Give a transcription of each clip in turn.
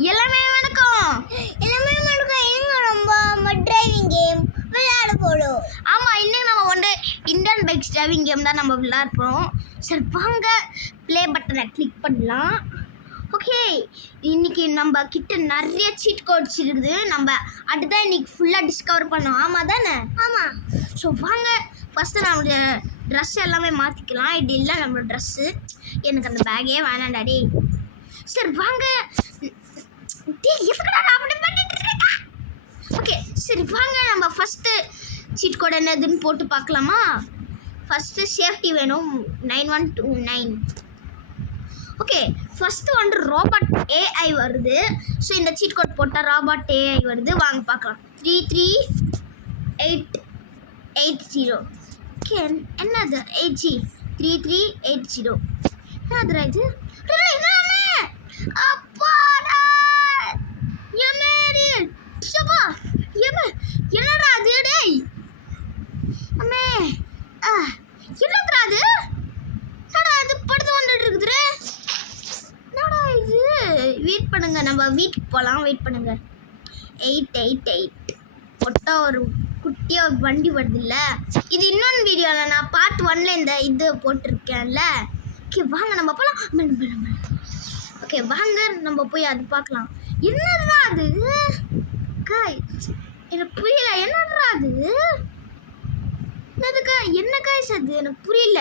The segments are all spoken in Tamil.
எல்லாமே வணக்கம். இன்னும் ரொம்ப டிரைவிங் கேம் விளையாட போறோம். ஆமாம், இன்னைக்கு நம்ம இந்தியன் பைக்ஸ் டிரைவிங் கேம் தான் நம்ம விளையாட போகிறோம். சரி வாங்க ப்ளே பட்டனை கிளிக் பண்ணலாம். ஓகே, இன்னைக்கு நம்ம கிட்ட நிறைய சீட் கோட்ஸ் இருக்குது. நம்ம அதுதான் இன்னைக்கு ஃபுல்லாக டிஸ்கவர் பண்ணோம். ஆமாம் தானே? ஆமாம். ஸோ வாங்க ஃபஸ்ட்டு நம்மளுடைய ட்ரெஸ் எல்லாமே மாற்றிக்கலாம். இது இல்லை நம்மளோட ட்ரெஸ்ஸு. எனக்கு அந்த பேக்கே வேணாம் டாடி. சரி வாங்க. ஓகே சரி வாங்க நம்ம ஃபஸ்ட்டு சீட் கோட் என்னதுன்னு போட்டு பார்க்கலாமா? ஃபஸ்ட்டு சேஃப்டி வேணும் 9129. ஓகே ஃபஸ்ட்டு ரோபோட் ஏஐ வருது. ஸோ இந்த சீட் கோட் போட்டால் ரோபோட் ஏஐ வருது. வாங்க பார்க்கலாம். 33880. ஓகே என்னது 8G 3380. என்னதுரா இது? அப்பாடா என்னடா அது? டேய் அம்மே என்னடா அது? என்னடா அது படுத்து வந்துட்டு இருக்குது? என்னடா இது? வெயிட் பண்ணுங்க, நம்ம வீட்டுக்கு போகலாம். வெயிட் பண்ணுங்க. 888 பொட்டா ஒரு குட்டியாக ஒரு வண்டி வருது இல்லை? இது இன்னொன்று வீடியோவில் நான் பார்ட் 1ல் இந்த இது போட்டிருக்கேன்ல. ஓகே வாங்க நம்ம போகலாம். ஓகே வாங்க நம்ம போய் அது பார்க்கலாம். என்னடா அது? காய் எனக்கு புரியல. என்னடா அது? என்னதுக்கா? என்ன காய்ஸ் அது? எனக்கு புரியல.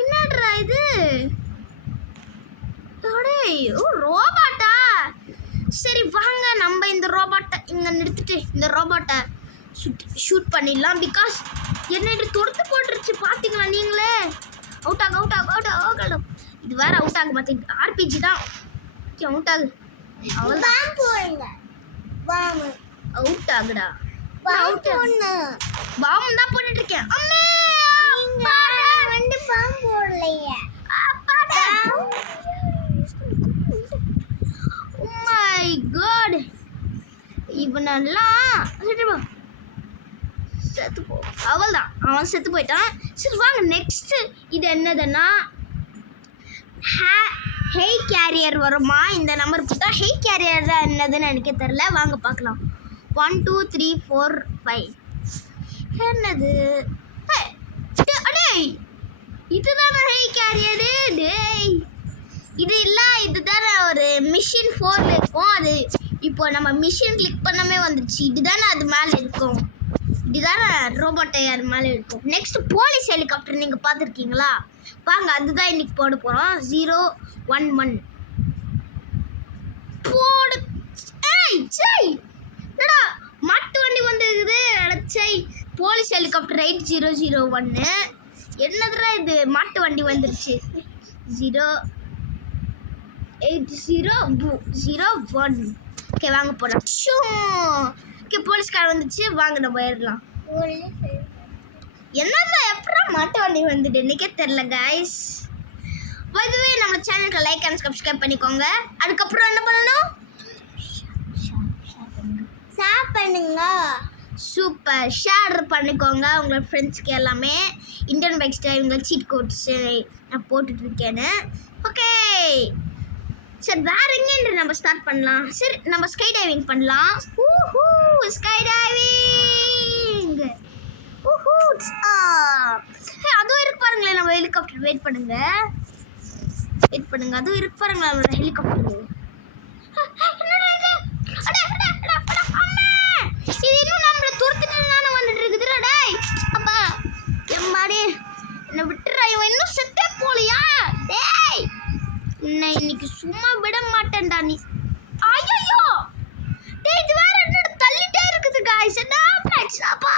என்னடா இது? ஓ ரோபோட்டா? சரி வாங்க நம்ம இந்த ரோபோட்டை இங்கே நிறுத்திட்டு இந்த ரோபோட்டை ஷூட் பண்ணிடலாம். பிகாஸ் என்ன இது தொடுத்து போட்டுருச்சு பார்த்தீங்களா நீங்களே? அவுட் ஆகு. இது வேற அவுட் ஆக மாட்டேங்குது. ஆர்பிஜி தான் அவுட் ஆகு. அவுட் ஆகுடா. பாம் தான் போட்டுட்டு இருக்கேன். அம்மே பாம் போடலையே. ஓ மை காட், இவனெல்லாம் செத்து போ. அவள்தான், அவன் செத்து போயிட்டான். சரி வாங்க நெக்ஸ்ட் இது என்னதுன்னா ஹே கேரியர் வருமா? இந்த நம்பர் போட்டா ஹே கேரியர் தான் என்னதுன்னு எனக்கு தெரியல. வாங்க பார்க்கலாம். 1 2 3 4 5. என்னது? அடே இதுதானே ஹே கேரியரு? டேய் இது இல்லை, இதுதானே ஒரு மிஷின் 4ல் இருக்கும். அது இப்போ நம்ம மிஷின் கிளிக் பண்ணாமே வந்துடுச்சு. இதுதானே அது மேலே இருக்கும். இதுதானே ரோபோட் அது மேலே இருக்கும். நெக்ஸ்ட் போலீஸ் ஹெலிகாப்டர் நீங்கள் பார்த்துருக்கீங்களா? வாங்க அதுதான் இன்னைக்கு போட போகிறோம். 011 போடு. என்னடா மாட்டு வண்டி வந்துருக்குது. அடச்சை போலீஸ் ஹெலிகாப்டர் 8001. என்னதுடா இது? மாட்டு வண்டி வந்துருச்சு. 08001. ஓகே வாங்க போகலாம். ஓகே போலீஸ்கார் வந்துச்சு. வாங்க நம்ம போயிடலாம். என்னது எப்படா மாட்டு வண்டி வந்துட்டு எனக்கே தெரில கைஸ். இதுவே நம்ம சேனலுக்கு லைக் அண்ட் சப்ஸ்கிரைப் பண்ணிக்கோங்க. அதுக்கப்புறம் என்ன பண்ணணும்? ஷேர் பண்ணுங்க. சூப்பர், ஷேர் பண்ணிக்கோங்க உங்களோட ஃப்ரெண்ட்ஸ்க்கு எல்லாமே. இந்தியன் பைக்ஸ் டிரைவிங்கில் சீட் கோட்ஸ் நான் போட்டுட்ருக்கேன்னு. ஓகே சரி வேற எங்கே நம்ம ஸ்டார்ட் பண்ணலாம்? சரி நம்ம ஸ்கை டைவிங் பண்ணலாம். ஸ்கை டைவிங் அதுவும் இருக்கு பாருங்களேன். நம்ம ஹெலிகாப்டர் வெயிட் பண்ணுங்க. அதுவும் இருக்கு பாருங்களேன் நம்மளோட ஹெலிகாப்டர். இது இன்னும் நம்மளை துரத்துட்டு தானே வந்துட்டு இருக்குதுடா. டேய் அப்பா எம்மாடி என்னை விட்டுறா. இவன் இன்னும் செத்தே போலியா? டேய் நான் இன்னைக்கு சும்மா விட மாட்டேன்டா நீ. ஐயோ டேய் இது வேற என்னோட தள்ளிட்டே இருக்குது காய்ஸ். என்னப்பா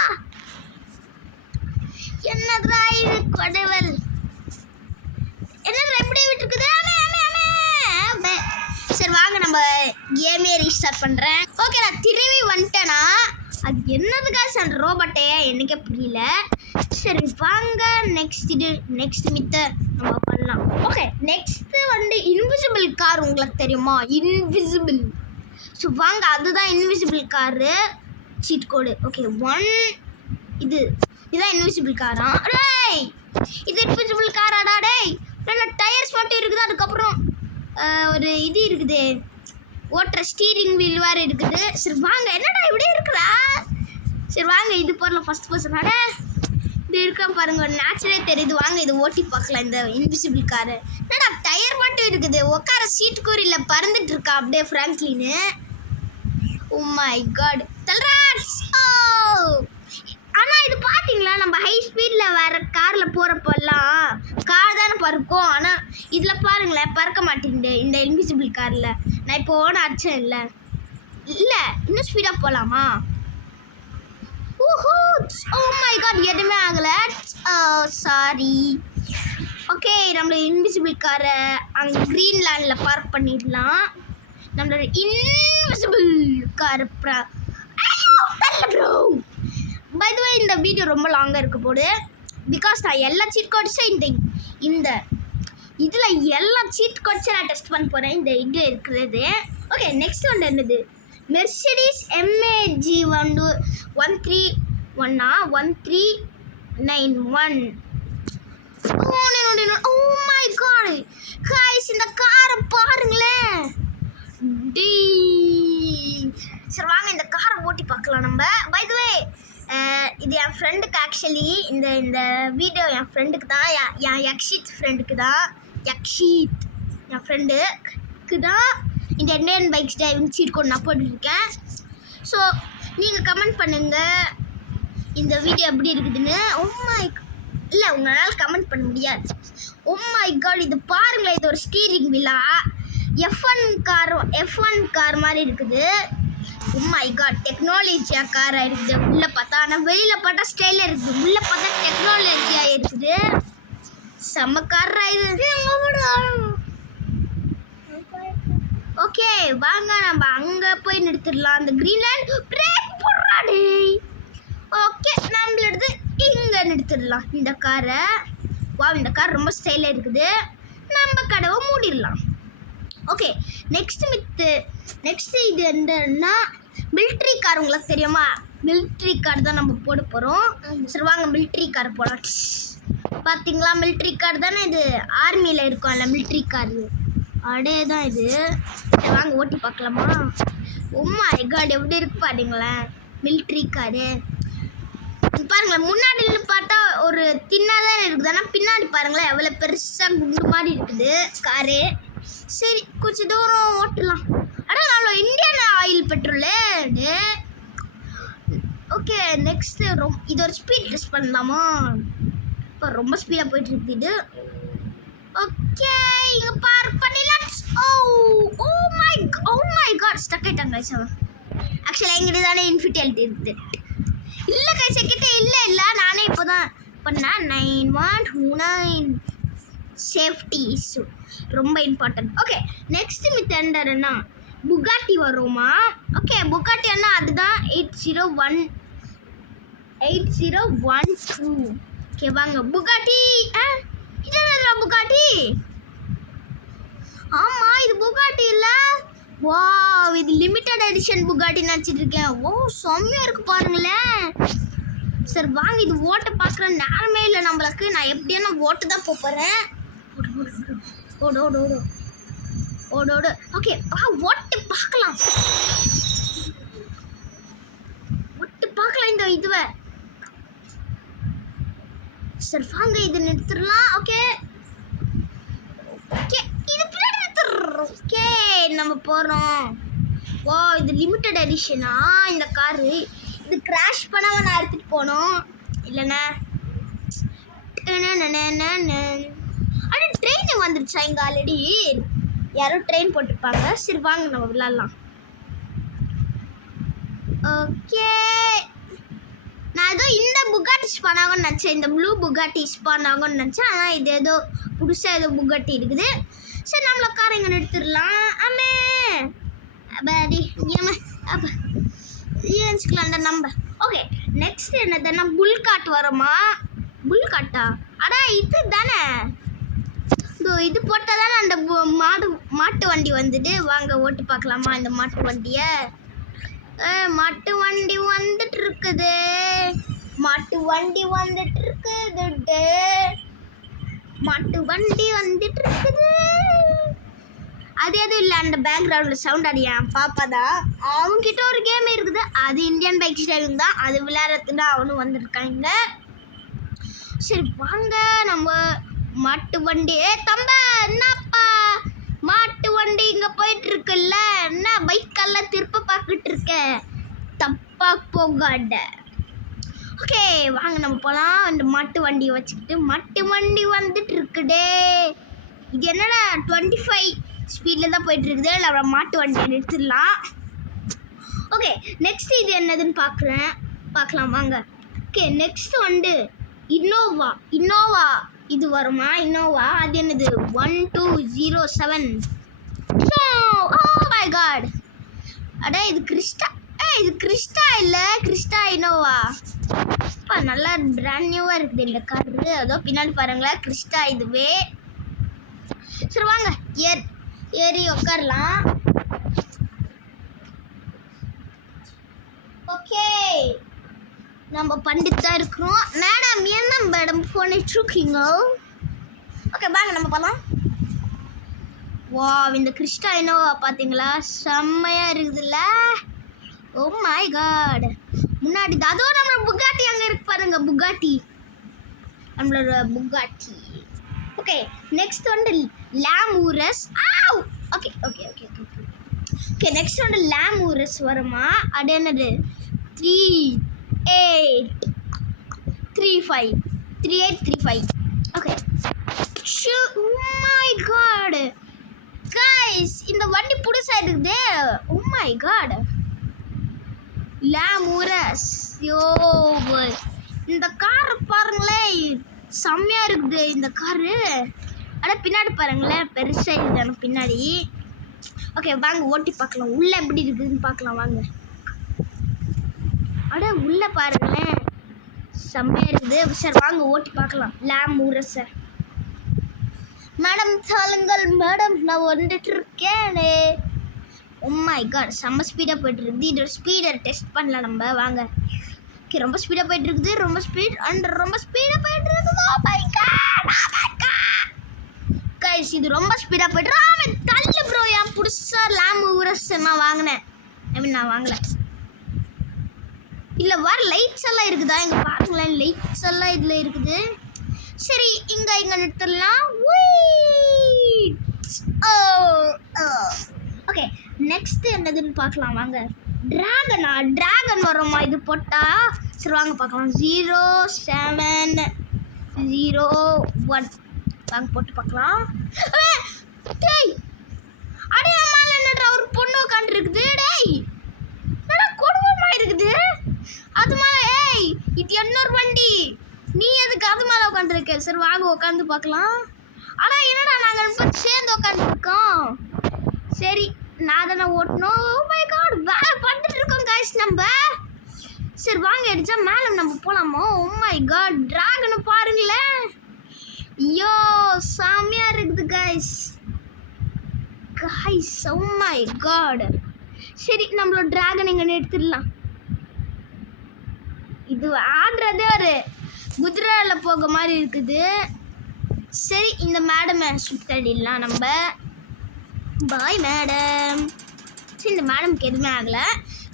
என்னதுடா இது கடவுள்? என்னதுடா இப்படி விட்டுருக்குது? சரி வாங்க நம்ம கேமே ரீஸ்டார்ட் பண்ணுறேன். ஓகே நான் திரும்பி வந்துட்டேன்னா அது என்னது காய்ஸ்? அந்த ரோபோட்டே எனக்கே புரியல. சரி வாங்க நெக்ஸ்ட் மித்த நம்ம பண்ணலாம். ஓகே நெக்ஸ்ட்டு இன்விசிபிள் கார் உங்களுக்கு தெரியுமா? இன்விசிபிள். ஸோ வாங்க அதுதான் இன்விசிபிள் காரு சீட் கோடு. ஓகே 1 இதுதான் இன்விசிபிள் காரா? டேய் இது இன்விசிபிள் காராடா? டேய் டயர்ஸ் மட்டும் இருக்குது. அதுக்கப்புறம் ஒரு இது இருக்குது, ஓட்டுற ஸ்டீரிங் வீல் வேறு இருக்குது. சரி வாங்க, என்னடா இப்படி இருக்கிறா? சரி வாங்க இது போடலாம். ஃபர்ஸ்ட் பர்சனோட இது இருக்கா பாருங்க, நேச்சுரலே தெரியுது. வாங்க இது ஓட்டி பார்க்கலாம் இந்த இன்விசிபிள் காரு. என்னடா டயர் மட்டும் இருக்குது, உட்கார சீட் கூறியில பறந்துட்டு இருக்கா அப்படியே ஃப்ராங்க்லின்னு. ஓ மை காட், தல்ராட்ஸ். ஓ ஆனால் இது பார்த்தீங்களா, நம்ம ஹை ஸ்பீடில் வர காரில் போகிறப்பெல்லாம் கார் தானே பறக்கும். ஆனால் இதில் பாருங்களேன் பறக்க மாட்டேங்குது இந்த இன்விசிபிள் காரில். நான் இப்போ ஓன அடிச்சேன் இல்லை இல்லை, இன்னும் ஸ்பீடாக போகலாமா? ஓஹோ, ஓ மை காட், எதுவுமே ஆகலை. சாரி. ஓகே, நம்மளோட இன்விசிபிள் காரை அங்கே க்ரீன் லேண்டில் பார்க் பண்ணிடலாம். நம்மளோட invisible car bro. By the way இந்த வீடியோ ரொம்ப லாங்காக இருக்க போது, பிகாஸ் நான் எல்லா சீட் கோட்ஸும் இந்த இதில் எல்லா சீட் கோட்ஸும் நான் டெஸ்ட் பண்ண போகிறேன் இந்த இது இருக்கிறது. ஓகே, நெக்ஸ்ட் வந்து என்னது, Mercedes MAG 1391. Oh my god guys, இந்த காரை பாருங்களேன். சரி வாங்க இந்த காரை ஓட்டி பார்க்கலாம் நம்ம. பை தி வே இது என் ஃப்ரெண்டுக்கு, ஆக்சுவலி இந்த வீடியோ என் ஃப்ரெண்டுக்கு தான், என் யக்ஷித் ஃப்ரெண்டுக்கு தான். யக்ஷித் என் ஃப்ரெண்டுக்கு தான் இந்த Indian bikes driving cheat code நான் போட்டுருக்கேன். ஸோ நீங்கள் கமெண்ட் பண்ணுங்கள் இந்த வீடியோ எப்படி இருக்குதுன்னு. இல்லை உங்களால் கமெண்ட் பண்ண முடியாது. ஓ மை காட், இது பாருங்களேன், இது ஒரு ஸ்டீரிங் வீலா F1 கார் மாதிரி இருக்குது. ஓ மை காட், டெக்னாலஜியாக காராக இருக்குது உள்ளே பார்த்தா. ஆனால் வெளியில் பார்த்தா ஸ்டைலாக இருக்குது, உள்ளே பார்த்தா டெக்னாலஜியாக இருக்குது. செம்ம காராக இது. ஓகே வாங்க நம்ம அங்கே போய் நிறுத்திடலாம். அந்த க்ரீன்லேண்ட் பிரேக் போடுறாடே. ஓகே, நம்மளது இங்கே நிறுத்திடலாம் இந்த காரை. வா, இந்த கார் ரொம்ப ஸ்டைலாக இருக்குது. நம்ம கதவை மூடிடலாம். ஓகே, நெக்ஸ்ட்டு இது என்னன்னா மிலிட்ரி கார். உங்களுக்கு தெரியுமா, மிலிட்ரி கார் தான் நம்ம போட போகிறோம். சரி வாங்க மிலிட்ரி கார் போகலாம். பார்த்தீங்களா, மிலிட்ரி கார் தானே இது, ஆர்மியில் இருக்கும்ல மிலிட்ரி கார், அடே தான் இது. வாங்க ஓட்டி பார்க்கலாமா? ஓ மை காட், எப்படி இருக்கு பாருங்களேன் மிலிட்ரி காரு. பாருங்களேன், முன்னாடி பார்த்தா ஒரு தின்னாக தான் இருக்குது, ஆனால் பின்னாடி பாருங்களேன் எவ்வளோ பெருசாக குண்டு மாதிரி இருக்குது காரு. சரி கொஞ்சம் தூரம் ஓட்டலாம். ஆனால் நல்ல Indian oil petrol. Okay, next இது ஒரு ஸ்பீட் டெஸ்ட் பண்ணலாமா? இப்போ ரொம்ப ஸ்பீடாக போயிட்டு இருக்குது. ஓகே, இங்கே பார்க் பண்ணிடலாம். ஓ மை காட், ஸ்டக் ஆகிட்டாங்க. ஆக்சுவலாக எங்கிட்ட தானே இன்ஃபிட்டாலிட்டி இருக்குது. இல்லை கைஸ் கிட்டே இல்லை நானே இப்போ தான் பண்ணேன். 9129 சேஃப்டி இஷ்யூ ரொம்ப இம்பார்ட்டன்ட். ஓகே, நெக்ஸ்ட் மித்தண்டர்னா புகாட்டி வருமா? ஓகே, புகாட்டி அண்ணா அதுதான் 8012. ஓகே வாங்க புகாட்டி. இது என்னடா புகாட்டி? ஆமாம், இது புகாட்டி இல்லை. வா, இது லிமிட்டட் எடிஷன் புகாட்டி நினச்சிட்டு இருக்கேன். ஓ செம்மையாக இருக்கு பாருங்களேன். சரி வாங்க இது ஓட்ட பார்க்குற நேரமே இல்லை நம்மளுக்கு. நான் எப்படின்னா ஓட்டு தான் போகிறேன். ஓடு ஓடு ஓடு ஓடு ஓடு. ஓகே ஓட்டு பார்க்கலாம், ஓட்டு பார்க்கலாம் இந்த இதுவை. சரி வாங்க இது நிறுத்திடலாம். ஓகே ஓகே, இது பின்னாடி நிறுத்துறோம். ஓகே நம்ம போகிறோம். ஓ இது லிமிட்டட் எடிஷனா இந்த காரு. இது கிராஷ் பண்ணாமல் நான் எடுத்துகிட்டு போனோம் இல்லைண்ணே. ஆனால் ட்ரெயின் வந்துருச்சா இங்கே ஆல்ரெடி? யாரோ ட்ரெயின் போட்டிருப்பாங்க. சரி வாங்க நம்ம விளாட்லாம். ஓகே, நான் ஏதோ இந்த புகாட்டி ஸ்பானாகன்னு நினச்சேன், இந்த ப்ளூ புகாட்டி ஸ்பானாகன்னு நினச்சேன். ஆனால் இது ஏதோ புதுசாக ஏதோ புகாட்டி இருக்குது. சரி நம்மள கார் இங்கே நிறுத்திடலாம். ஆமே அப்பாடி ஏமா அப்போ ஏஞ்சிக்கலாம்டா நம்ம. ஓகே நெக்ஸ்ட் என்னதுன்னா புல்காட் வருமா? புல்காட்டா? அடா இது தானே, இது போட்டால் தானே அந்த மாட்டு வண்டி வந்துட்டு. வாங்க ஓட்டு பார்க்கலாமா இந்த மாட்டு வண்டியை? மாட்டு வண்டி வந்துட்டு இருக்குது, மாட்டு வண்டி வந்துட்டு இருக்குது, மாட்டு வண்டி வந்துட்டு இருக்குது. அது எதுவும் இல்லை, அந்த பேக்ரவுண்டில் சவுண்ட் அது என் பாப்பா தான். அவன்கிட்ட ஒரு கேம் இருக்குது, அது இந்தியன் பைக் ஸ்டைலிங் தான். அது விளையாடுறதுக்கு தான் அவனும் வந்திருக்காங்க. சரி வாங்க நம்ம மாட்டு வண்டி. தம்ப என்னப்பா மாட்டு வண்டி இங்கே போயிட்டு இருக்குல்ல, என்ன பைக்கெல்லாம் திருப்ப பார்த்துட்டு இருக்க, தப்பா போகாத. ஓகே வாங்க நம்ம போகலாம். அந்த மாட்டு வண்டியை வச்சுக்கிட்டு மாட்டு வண்டி வந்துட்டு இருக்குடே. இது என்னடா 25 ஸ்பீடில் தான் போயிட்டு இருக்குது. நம்ம மாட்டு வண்டியை நிறுத்திடலாம். ஓகே நெக்ஸ்ட் இது என்னதுன்னு பார்க்கலாம் வாங்க. ஓகே நெக்ஸ்ட் வந்து இன்னோவா இது வருமா? இன்னோவா அது என்னது? 1207. ஓ மை காட், அடே இது கிறிஸ்டா இல்லை, கிறிஸ்டா இன்னோவா. இப்போ நல்லா பிராண்ட் நியூவாக இருக்குது இந்த காரு. அதோ பின்னாடி பாருங்களேன், கிறிஸ்டா இதுவே. சரி வாங்க ஏறி உட்காரலாம். ஓகே நம்ம பண்ணிட்டு தான் இருக்கிறோம். மேடம் என்ன மேடம் பண்ணிட்டு இருக்கீங்க? ஓகே வாங்க நம்ம போகலாம். வா இந்த கிறிஸ்டா இன்னோவா பார்த்தீங்களா, செம்மையாக இருக்குதுல்ல. ஓ மை காட், முன்னாடி அதோ நம்ம புகாட்டி அங்கே இருக்கு பாருங்க, புகாட்டி, நம்மளோட புகாட்டி. ஓகே நெக்ஸ்ட் வந்து லாமூரஸ். Okay okay okay okay okay next வந்து லாமூரஸ் வருமா? அது என்னது? 3835. Okay oh my god guys, இந்த வண்டி புதுசாக இருக்குது. ஓ மை காட் லாமூரஸ். யோ இந்த காரை பாருங்களேன், செம்மையாக இருக்குது இந்த காரு. ஆனால் பின்னாடி பாருங்களேன், பெருசாக இருக்குது பின்னாடி. ஓகே வாங்க ஓட்டி பார்க்கலாம், உள்ளே எப்படி இருக்குதுன்னு பார்க்கலாம் வாங்க. அட உள்ளே பாருங்களேன், செம்மையாக இருக்குது. சரி வாங்க ஓட்டி பார்க்கலாம் லாமூரஸை. மேடம் சொல்லுங்கள் மேடம், நான் வந்துட்டு இருக்கேனே. ஓ மை காட் செம்ம ஸ்பீடாக போய்ட்டு இருக்குது. இதோட ஸ்பீடை டெஸ்ட் பண்ணலாம் நம்ம வாங்க. ஓகே ரொம்ப ஸ்பீடாக போய்ட்டு இருக்குது, ரொம்ப ஸ்பீடாக போய்ட்டு இருக்குது. ஓ மை காட் கைஸ், இது ரொம்ப ஸ்பீடாக போய்ட்டு தள்ளு ப்ரோ. என் புதுசாக லாமூரஸ் நான் வாங்கினேன். நான் வாங்கலை. இல்லை வர லைட்ஸ் எல்லாம் இருக்குதா இங்கே பாருங்களேன், லைட்ஸ் எல்லாம் இதில் இருக்குது. சரி இங்கே நிறுத்தலாம். ஓகே நெக்ஸ்ட் என்னதுன்னு பார்க்கலாம் வாங்க. டிராகன் வருமா இது போட்டால்? சரி வாங்க பார்க்கலாம். 0701 வாங்க போட்டு பார்க்கலாம். டேய் அடே அம்மால என்னடா ஒரு பொண்ணு உட்காந்துருக்குது. டேய் என்னடா கொடுமையாக இருக்குது அது மேலே. ஏய் இது இன்னொரு வண்டி, நீ எதுக்கு அது மேலே உட்காந்துருக்க? சரி வாங்க உட்காந்து பார்க்கலாம். ஆனால் என்னடா நாங்கள் இப்போ சேர்ந்து உட்காந்துருக்கோம். சரி நான் தானே ஓட்டணும். ஓ மை காட் வேலை பண்ணிட்டு இருக்கோம் கைஸ் நம்ம. சரி வாங்க அடிச்சா மேலே நம்ம போகலாமா? ஓ மை காட் டிராகனை பாருங்களேன், ஐயோ செம்மையாக இருக்குது கைஸ். Oh my God. சரி நம்மளோட டிராகன் இங்கே நிறுத்திடலாம். இது ஆடுறதே ஒரு குதிரையில் போக மாதிரி இருக்குது. சரி இந்த மேடமை சுத்தடிடலாம் நம்ம. Bye madam. சரி இந்த மேடம்க்கு எதுவுமே ஆகலை.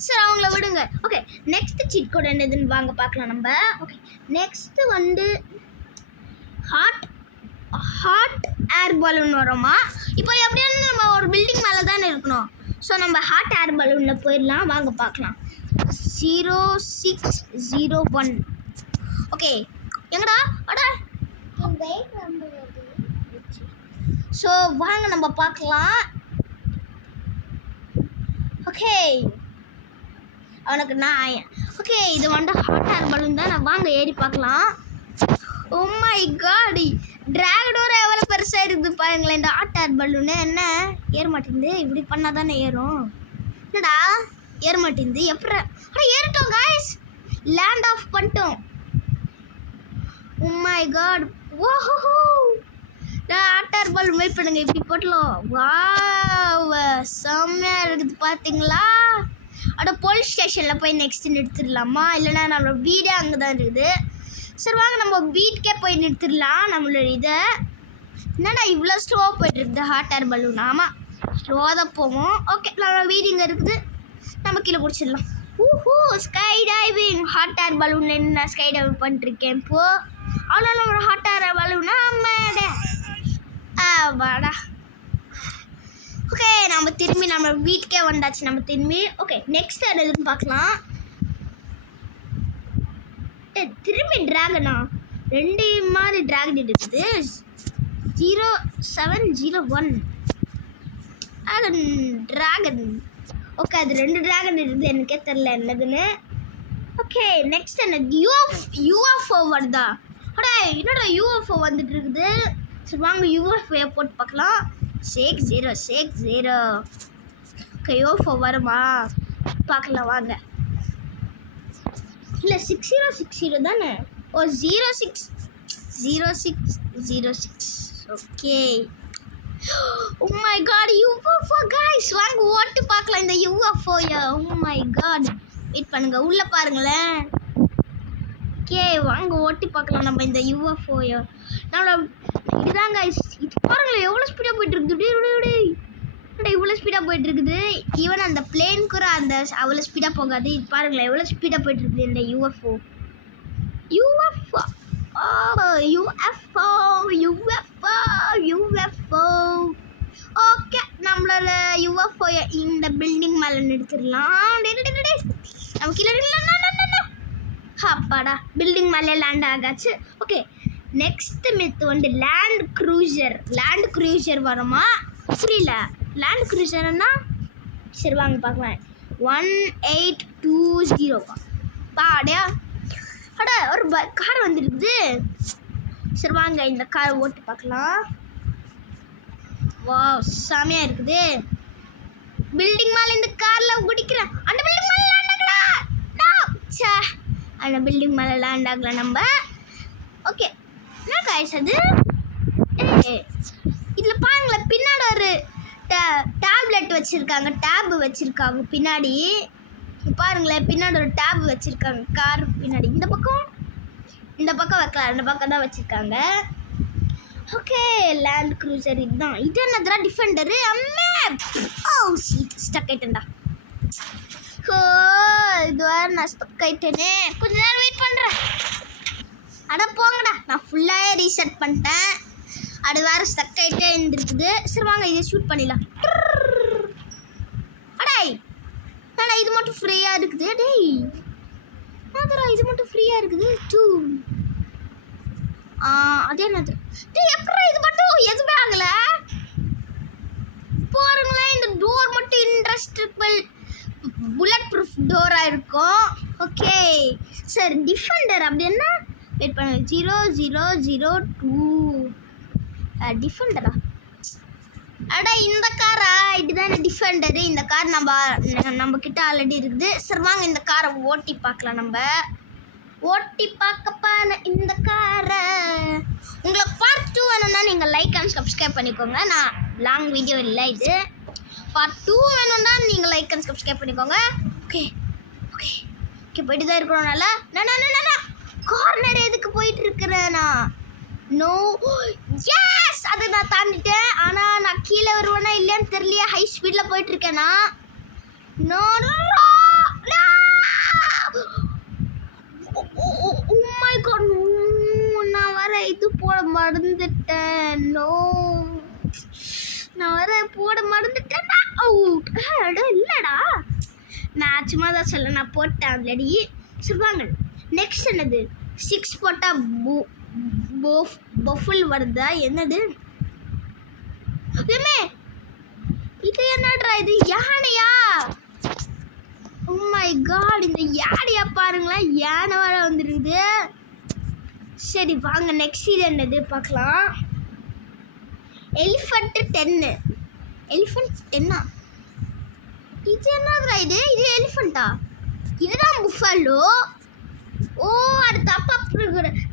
சரி அவங்கள விடுங்க. ஓகே நெக்ஸ்ட் சீட் கோட் என்னதுன்னு வாங்க பார்க்கலாம் நம்ம. ஓகே நெக்ஸ்ட்டு வந்து ஹாட் ஏர் பலூன் வரோமா? இப்போ எப்படியான நம்ம ஒரு பில்டிங் மேலே தானே இருக்கணும். ஸோ நம்ம ஹாட் ஏர் பலூனில் போயிடலாம் வாங்க பார்க்கலாம். 0601. ஓகே எங்கடா அட ஸோ வாங்க நம்ம பார்க்கலாம். ஓகே அவனுக்கு நான் ஓகே இது வந்து ஹாட் ஏர் பலூன் தான். நான் வாங்க ஏறி பார்க்கலாம். ஓ மை காட் டிராகனோட எவ்வளோ பெருசாக இருக்குது பாருங்களேன். இந்த ஹாட் ஏர் பலூனு என்ன ஏற மாட்டேங்குது. இப்படி பண்ணால் தானே ஏறும். என்னடா ஏற மாட்டேங்குது. எப்படி ஏறிட்டோம் காய்ஸ், லேண்ட் ஆஃப் பண்ணிட்டோம். ஓ மை காட் ஓஹோ ஹாட் ஏர் பலூன் வெயிட் பண்ணுங்க, இப்படி போட்டலாம். வாவ் செம்மையாக இருக்குது பார்த்தீங்களா. அட போலீஸ் ஸ்டேஷனில் போய் நெக்ஸ்ட் நிறுத்திடலாமா? இல்லைனா நம்மளோட வீடே அங்கே தான் இருக்குது. சரி வாங்க நம்ம வீட்டுக்கே போய் நிறுத்திடலாம் நம்மளோட இதை. என்னடா இவ்வளோ ஸ்லோவாக போய்ட்டுருக்குது ஹாட் ஏர் பலூன்? ஆமாம் ஸ்லோவாக தான் போவோம். ஓகே, நம்ம வீடிங்க இருக்குது, நம்ம கீழே பிடிச்சிடலாம். ஊஹூ, sky diving. Hot air balloon என்ன ஸ்கை டைவிங் பண்ணிருக்கேன் இப்போ. ஆனால் நம்ம ஹாட் ஏர் பலூனா அம்மாடே வாடா. ஓகே, நம்ம திரும்பி நம்ம வீட்டுக்கே வந்தாச்சு. நம்ம திரும்பி ஓகே நெக்ஸ்ட் எதுன்னு பார்க்கலாம். திரும்பி ட்ராகனா 2 மாதிரி ட்ராகன் இருக்குது. 0701 ட்ராகன். ஓகே, அது 2 ட்ராகன் இருக்குது, எனக்கே தெரில என்னதுன்னு. ஓகே, நெக்ஸ்ட் என்ன யூஎஃப்ஓ வருதா? அடா என்னடா யூஎஃப்ஓ வந்துட்டு இருக்குது. சரி வாங்க யூஎஃப்ஓ போட்டு பார்க்கலாம். ஷேக் ஜீரோ. ஓகே, யூஎஃப்ஓ வருமா பார்க்கலாம் வாங்க. இல்லை 6060 தானே. Oh 0606. Okay. Oh my god, UFO guys, வாங்க ஓட்டு பார்க்கலாம் இந்த UFO. Oh my god, wait பண்ணுங்க, உள்ள பாருங்களேன். ஓகே, வாங்க ஓட்டி பார்க்கலாம் நம்ம இந்த யூஎஃப்ஓ. நம்மள இதுதான் गाइस, இது பாருங்களேன் எவ்வளோ ஸ்பீடாக போயிட்டு இருக்குது. இவ்வளோ ஸ்பீடாக போயிட்டு இருக்குது. ஈவன் அந்த பிளேன் கூட அந்த அவ்வளோ ஸ்பீடாக போகாது. இது பாருங்களேன் எவ்வளோ ஸ்பீடாக போயிட்டு இருக்குது இந்த யூஎஃப்ஓ. ஓகே, நம்மளோட யூஎஃப்ஓ இந்த பில்டிங் மேலே நிறுத்திடலாம். நம்ம கீழே அப்பாடா பில்டிங் மேலே லேண்ட் ஆகாச்சு. ஓகே, நெக்ஸ்ட் மித் வந்து லேண்ட் க்ரூசர் வருமா? புரியல, லேண்ட் க்ரூசர்னா சரி வாங்க பார்க்கலாம். 1820 பாடியா. அடா ஒரு கார் வந்துருக்குது. சரி வாங்க இந்த கார் ஓட்டு பார்க்கலாம். வா செமையாக இருக்குது. பில்டிங் மேலே இந்த காரில் குடிக்கிறேன். அந்த பில்டிங் மேலே லேண்ட் ஆகல. அந்த பில்டிங் மேலே லேண்ட் ஆகல நம்ம. ஓகே, என்ன காய்ஸ் அது? இதில் பாருங்களேன் பின்னாடி ஒரு டேப்லெட் வச்சுருக்காங்க, டேப் வச்சுருக்காங்க பின்னாடி. பாருங்களேன் பின்னாடி ஒரு டேப் வச்சுருக்காங்க கார் பின்னாடி. இந்த பக்கம் வைக்கலாம், இந்த பக்கம் தான் வச்சுருக்காங்க. ஓகே, லேண்ட் க்ரூசர் இதுதான். இது என்னதுடா டிஃபெண்டரு. அம்மே ஓ சீட் ஸ்டக் ஆயிட்டேன்டா. ஓ இது வேறு நான் ஸ்டக் ஆயிட்டேனே. கொஞ்ச நேரம் வெயிட் பண்ணுறேன். அட போங்கடா, நான் ஃபுல்லாகவே ரீசெட் பண்ணிட்டேன். அது வேறு ஸ்டக் ஆகிட்டே இருந்துருக்குது. சரி வாங்க இதை ஷூட் பண்ணிடலாம். அடாய் ஏன்னா இது மட்டும் ஃப்ரீயாக இருக்குது. டேய் அதரா இது மட்டும் ஃப்ரீயாக இருக்குது. அதே என்னது டேய் எப்படா இது மட்டும் எதுவுமே ஆகலை. பாருங்களேன் இந்த டோர் மட்டும் இன்ட்ரெஸ்டபிள் புல்லட் ப்ரூஃப் டோராக இருக்கும். ஓகே சரி, டிஃபெண்டர் அப்படின்னா வெயிட் பண்ணுங்க. 0002 டிஃபெண்டரா? அடா இந்த காரா? இதுதானே டிஃபெண்டரு. இந்த கார் நம்ம கிட்ட ஆல்ரெடி இருக்குது. சரி வாங்க இந்த காரை ஓட்டி பார்க்கலாம். நம்ம ஓட்டி பார்க்கப்பான இந்த காரை. உங்களுக்கு பார்ட் 2 வேணும்னா நீங்கள் லைக் அண்ட் சப்ஸ்கிரைப் பண்ணிக்கோங்க. நான் லாங் வீடியோ இல்லை, இது பார்ட் 2 வேணும்னா நீங்கள் லைக் அண்ட் சப்ஸ்கிரைப் பண்ணிக்கோங்க. ஓகே ஓகே ஓகே போயிட்டு தான் இருக்கிறோம்னால நான் கார்னர் எதுக்கு போயிட்டு இருக்கிறேன்னா நோ எஸ் அதை நான் தாண்டிட்டேன். ஆனால் நான் கீழே வருவேன்னா இல்லைன்னு தெரியலையே. ஹை ஸ்பீடில் போயிட்டுருக்கேன்னா நோ மை காட், நான் வர இது போட மறந்துட்டேன். நோ நான் வர போட மறந்துட்டேன். அவுட் இல்லைடா, நான் சும்மா தான் சொல்ல, நான் போட்டேன் ஆல்ரெடி. சொல்லுவாங்க நெக்ஸ்ட் என்னது 6 போட்டால் பஃபுல் வருதா? என்னது இது? என்னடா இது? யானையா? ஓ மை காட், இந்த யானையா பாருங்களேன், யானை வர வந்துருக்குது. சரி வாங்க நெக்ஸ்ட் இது என்னது பார்க்கலாம். எலிஃபண்ட் 10. எலிஃபண்ட் 10ஆ? இது என்னடா இது? இது எலிஃபண்டா? இதுதான் புஃபலோ. ஓ அது தப்பா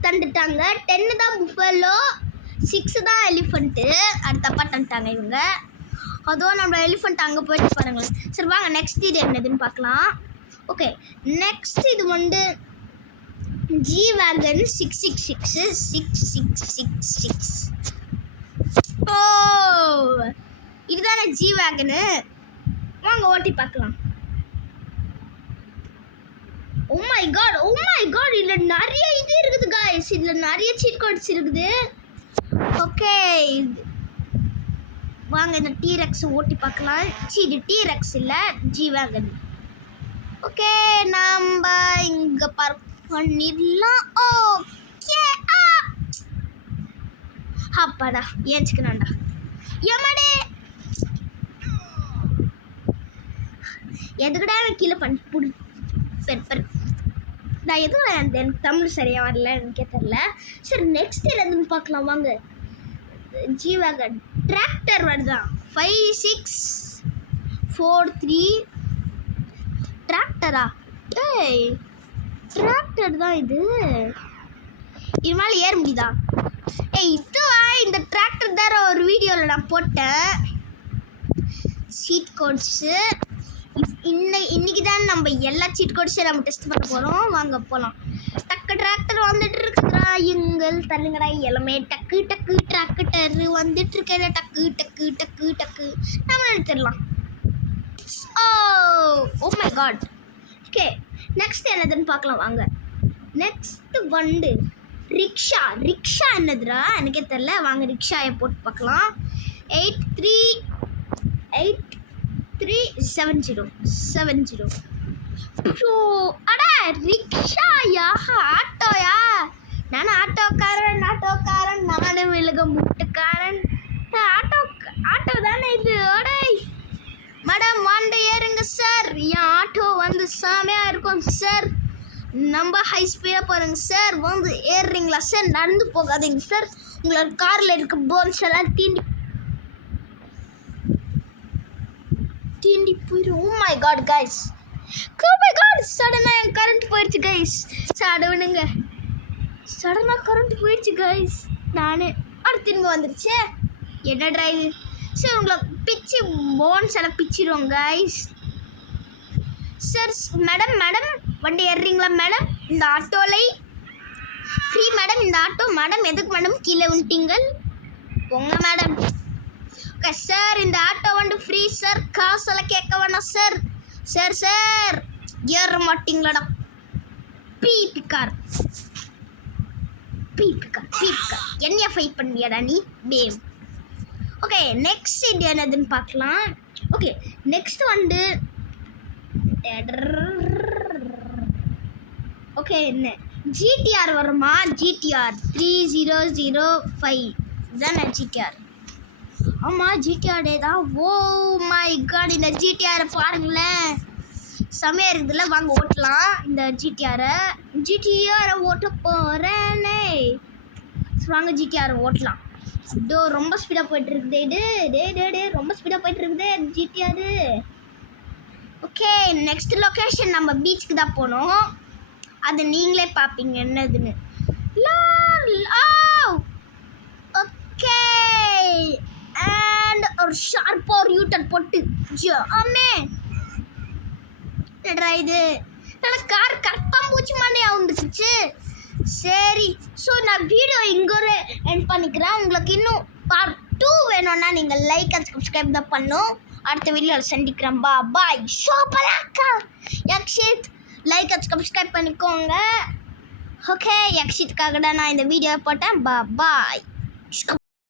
தந்துட்டாங்க. 10 தான் புஃபலோ, 6 தான் எலிஃபண்ட்டு. அது தப்பா தந்துட்டாங்க இவங்க. அதுவும் நம்ம எலிஃபண்ட் அங்கே போயிட்டு பாருங்களேன். சரி வாங்க நெக்ஸ்ட் இது என்னதுன்னு பார்க்கலாம். ஓகே நெக்ஸ்ட் இது வந்து ஜி வேகன் 666. ஓ இதுதானே ஜி வேகனு. வாங்க ஓட்டி பார்க்கலாம். ஓ மை காட் இதுல நிறைய இது இருக்குது गाइस. இதுல நிறைய சீட் கோட்ஸ் இருக்குது. ஓகே வாங்க இந்த டீரெக்ஸ் ஓட்டி பார்க்கலாம். இது டீரெக்ஸ் இல்ல ஜி வேகன். ஓகே நம்ம இங்க பார்க் பண்ணிடலாம். ஓகே அப்பாடா ஏஞ்சிக்கணும்டா. எமடே எதுக்குடா கீழே பண்ணி புடி பெர் நான் எதுவும் எனக்கு தமிழ் சரியாக வரல எனக்கே தெரில. சரி நெக்ஸ்ட் எதுன்னு பார்க்கலாம் வாங்க. ஜி வேகன் டிராக்டர் வருதான் 5643 டிராக்டரா? ஏய் டிராக்டர் தான் இது. இது மேலே ஏற முடியுதா? இதுவா இந்த டிராக்டர் தான் ஒரு வீடியோவில் நான் போட்டேன். சீட் கோட்ஸு இன்னைக்கு தான் நம்ம எல்லா சீட் கோட்ஸையும் நம்ம டெஸ்ட் பண்ண போகிறோம். வாங்க போகலாம். டக்கு டிராக்டர் வந்துட்டு இருக்குதுடா. எங்கள் தள்ளுங்கடா எல்லாமே டக்கு டக்கு டிராக்டர் வந்துட்டு இருக்கேன். டக்கு டக்கு டக்கு டக்கு நம்ம எடுத்துடலாம். Oh my god. Okay next என்னதுன்னு பார்க்கலாம் வாங்க. நெக்ஸ்ட் வந்து ரிக்ஷா என்னதுடா எனக்கே தெரில. வாங்க ரிக்ஷாயை போட்டு பார்க்கலாம். 8370 ஸோ அடா ரிக்ஷாயா ஆட்டோயா? நான் ஆட்டோக்காரன் நானும் விலக முட்டுக்காரன். ஆட்டோ தானே இது. அடே மேடம் வாண்ட ஏறுங்க சார். என் ஆட்டோ வந்து செமையாக இருக்கும் சார். நம்ம ஹை ஸ்பீடாக போகிறோங்க சார். வந்து ஏறுறீங்களா சார்? நடந்து போகாதீங்க சார். உங்களோட காரில் இருக்க போன்ஸ் எல்லாம் தீண்டி போயிடும். Oh my god guys. Oh my god சடனாக என் கரண்ட் போயிடுச்சு கைஸ். சடனாக கரண்ட் போயிடுச்சு கைஸ். நானே திரும்ப வந்துடுச்சு. என்னடா இது? சரி உங்களை பிச்சு போன்ஸ் எல்லாம் பிச்சிடுவோம் கைஸ். சார் மேடம் வண்டி ஏறுறீங்களா மேடம்? இந்த ஆட்டோலை ஃப்ரீ மேடம். இந்த ஆட்டோ மேடம் எதுக்கு மேடம் கீழே வந்துட்டீங்கள்? போங்க மேடம். ஓகே சார் இந்த ஆட்டோ வந்து ஃப்ரீ சார். காசெல்லாம் கேட்க வேணாம் சார். சார் ஏற மாட்டிங்களாடா பீப்பிக்கார். என்னையா ஃபைட் பண்ணியாடா நீ பேம்? ஓகே நெக்ஸ்ட் இது என்னதுன்னு பார்க்கலாம். ஓகே நெக்ஸ்ட் வந்து ஓகே என்ன ஜிடிஆர் வருமா? ஜிடிஆர் 3005 இதானே ஜிடிஆர்? ஆமாம் ஜிடிஆர் டே தான். ஓ மை காட் இந்த ஜிடிஆரை பாருங்களேன் செமையாக இருக்குதுல்ல. வாங்க ஓட்டலாம் இந்த ஜிடிஆரை ஓட்ட போகிறேனே. வாங்க ஜிடிஆரை ஓட்டலாம். இதோ ரொம்ப ஸ்பீடாக போயிட்டுருக்குது. டே ரொம்ப ஸ்பீடாக போயிட்டுருக்குது ஜிடிஆரு. ஓகே நெக்ஸ்ட் லொக்கேஷன் நம்ம பீச்சுக்கு தான் போனோம். அது நீங்களே பார்ப்பீங்க என்னதுன்னு. ஓகே அண்ட் ஒரு ஷார்ப் ஒரு யூட்டர் போட்டு அம்மே இது நல்லா கார் கரப்பாம்பூச்சி மாதிரியா வந்துச்சு. சரி ஸோ நான் வீடியோ இங்கே எண்ட் பண்ணிக்கிறேன். உங்களுக்கு இன்னும் பார்ட் 2 வேணும்னா நீங்கள் லைக் அண்ட் சப்ஸ்கிரைப் தான் பண்ணும். அடுத்த வீடியோவில் சந்திக்கிறேன். பாய். சூப்பராக்கா யக்ஷித் லைக் அண்ட் சப்ஸ்கிரைப் பண்ணிக்கோங்க. ஓகே யக்ஷித்துக்காக தான் நான் இந்த வீடியோ போட்டேன். பாய்.